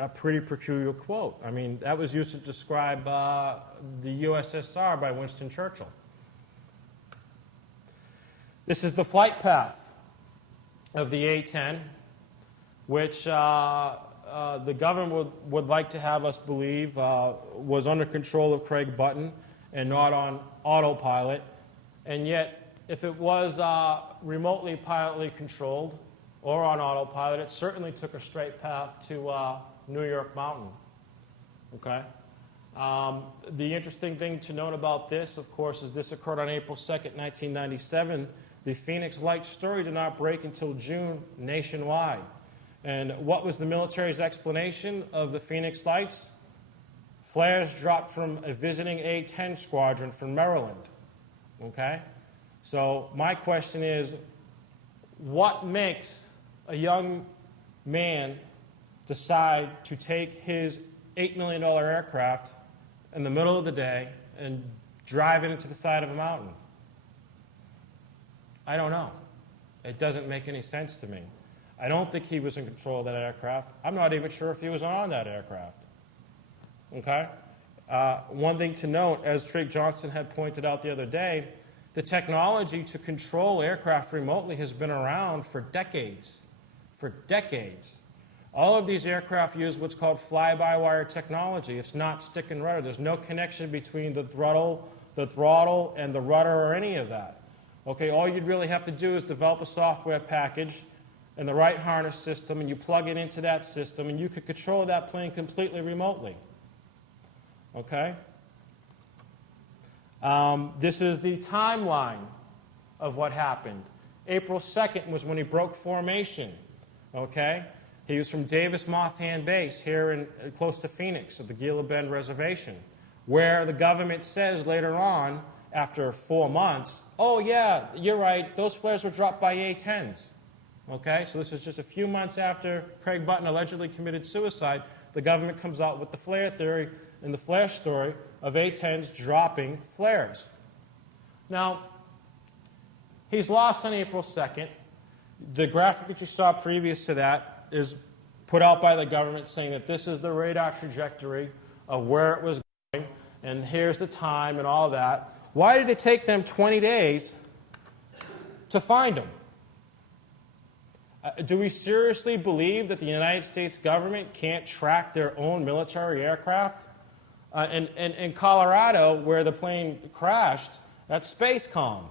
a pretty peculiar quote. I mean, that was used to describe the USSR by Winston Churchill. This is the flight path of the A-10, which the government would like to have us believe was under control of Craig Button and not on autopilot. And yet, if it was remotely pilotly controlled or on autopilot, it certainly took a straight path to New York Mountain. Okay? The interesting thing to note about this, of course, is this occurred on April 2nd, 1997. The Phoenix Lights story did not break until June nationwide. And what was the military's explanation of the Phoenix Lights? Flares dropped from a visiting A-10 squadron from Maryland. Okay? So my question is, what makes a young man decide to take his $8 million aircraft in the middle of the day and drive it into the side of a mountain? I don't know. It doesn't make any sense to me. I don't think he was in control of that aircraft. I'm not even sure if he was on that aircraft. Okay? One thing to note, as Trig Johnson had pointed out the other day, the technology to control aircraft remotely has been around for decades. For decades. All of these aircraft use what's called fly-by-wire technology. It's not stick and rudder. There's no connection between the throttle, and the rudder or any of that. Okay, all you'd really have to do is develop a software package and the right harness system, and you plug it into that system, and you could control that plane completely remotely. Okay? This is the timeline of what happened. April 2nd was when he broke formation. Okay? He was from Davis Moth-Hand Base here close to Phoenix at the Gila Bend Reservation, where the government says later on, after 4 months, oh yeah, you're right, those flares were dropped by A-10s. Okay, so this is just a few months after Craig Button allegedly committed suicide. The government comes out with the flare theory and the flare story of A-10s dropping flares. Now, he's lost on April 2nd. The graphic that you saw previous to that is put out by the government saying that this is the radar trajectory of where it was going, and here's the time and all that. Why did it take them 20 days to find him? Do we seriously believe that the United States government can't track their own military aircraft? In Colorado, where the plane crashed, that's Spacecom.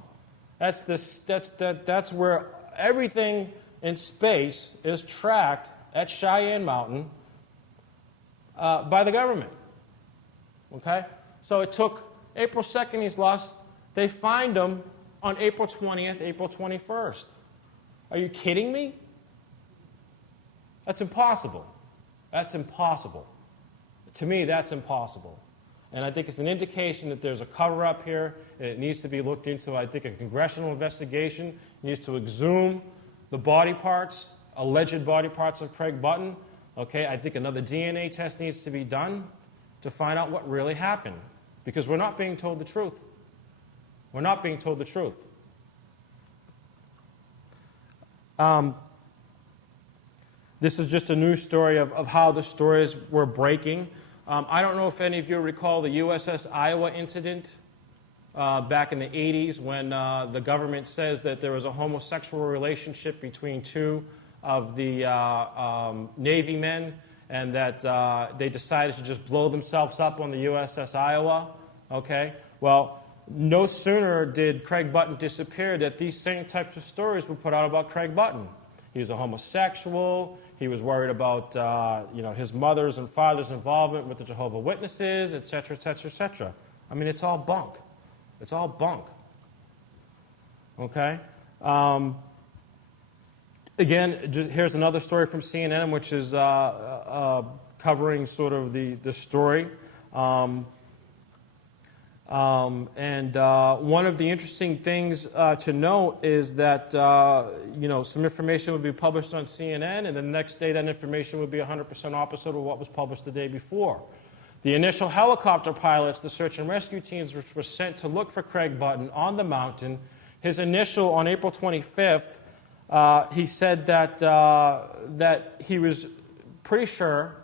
That's where everything in space is tracked at Cheyenne Mountain by the government. Okay? So it took April 2nd, he's lost. They find him on April 20th, April 21st. Are you kidding me? That's impossible. That's impossible. To me, that's impossible. And I think it's an indication that there's a cover-up here, and it needs to be looked into. I think a congressional investigation needs to exhume the body parts, alleged body parts of Craig Button. Okay, I think another DNA test needs to be done to find out what really happened. Because we're not being told the truth. We're not being told the truth. This is just a news story of how the stories were breaking. I don't know if any of you recall the USS Iowa incident back in the 80s when the government says that there was a homosexual relationship between two of the Navy men, and that they decided to just blow themselves up on the USS Iowa. Okay? Well, no sooner did Craig Button disappear that these same types of stories were put out about Craig Button. He was a homosexual. He was worried about his mother's and father's involvement with the Jehovah's Witnesses, et cetera, et cetera, et cetera. I mean, it's all bunk. It's all bunk. Okay? Again, here's another story from CNN, which is covering sort of the story. One of the interesting things to note is that some information would be published on CNN, and then the next day that information would be 100% opposite of what was published the day before. The initial helicopter pilots, the search and rescue teams, which were sent to look for Craig Button on the mountain, his initial on April 25th, he said that he was pretty sure